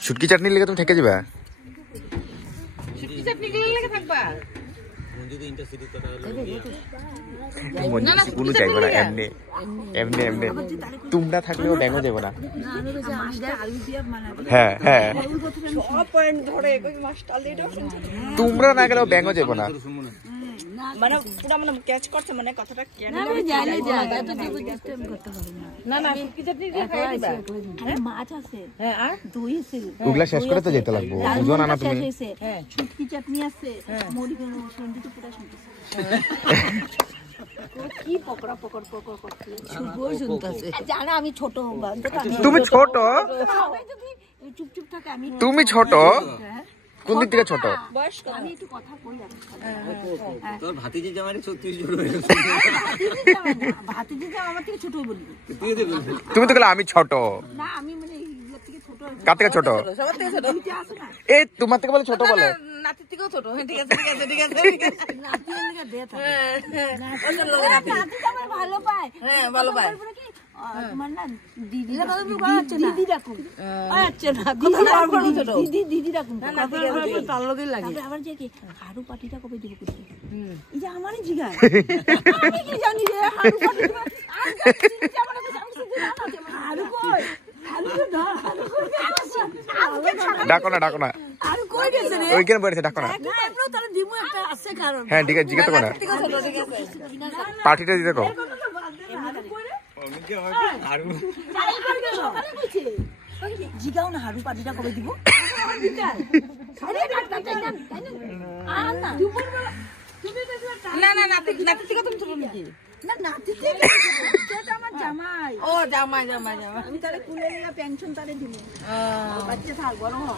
শুটকি চাটনি লেগে তুমি থেকে যাবে কোনো যাইব না এমনি এমনি এমনি তোমরা থাকলেও ড্যাঙও যাবো না হ্যাঁ হ্যাঁ তোমরা না গেলেও ব্যাঙও যাবো না মানে পুরো মানে ক্যাচ করছে মানে কথাটা কেন আমি জানি যে এত দিব সিস্টেম করতে পারি না না শুটকি চাটনি দিয়ে খাই দিবা আরে মাছ আছে হ্যাঁ আর দই আছে ওগুলা শেষ করে তো যেতে লাগবে বুঝো না তুমি হ্যাঁ শুটকি চাটনি আছে মুড়ি গুলো সন্ধ্যে পুরো শুনতেছে কি পকড়া পকড় পকড় করতে শুভই শুনতাছে জানা আমি ছোট তুমি ছোট যদি চুপচুপ থাকে আমি তুমি ছোট কোন দিক থেকে ছোট বয়স আমি একটু কথা কই তোর ভাতিজি জামাই 36 জন হয়ে গেছে ভাতিজি জামাই আমার থেকে ছোট বলবি তুমি তো গেলে আমি ছোট না আমি মানে ইয়া থেকে ছোট কার থেকে ছোট সবার থেকে ছোট আছে না এই তোমার থেকে বলে ছোট বলে নাতি থেকেও ছোট ঠিক আছে নাতি লাগা দে থাকে ওদের লোক নাতি আমার ভালো পায় হ্যাঁ ভালো পায় তোমার না দিদি দিদি রাখুন আচ্ছা না দিদি রাখুন তার লগে লাগে আবার যে কি হাড়ু পাটিটা কবে দিব করতে এই যে আমারই জিগায় আমি কি জানি রে হাড়ু পাটি হাড়ু কই ডাকো না ডাকো না হাড়ু কই গেছে রে ওইখানে বসে ডাকো না আমরা তার দিমু একটা আছে কারণ হ্যাঁ ঠিক আছে জিজ্ঞাসা করো না পার্টিটা দিতে কও জিগাও না হাড়ু পাটিটা কবে দিব না না নাতি থেকে তুমি ছোট নাকি না নাতি থেকে এটা আমার জামাই ও জামাই জামাই জামাই আমি তারে কুলে নিয়ে পেনশন তারে দিব বাচ্চা থাক বড় হ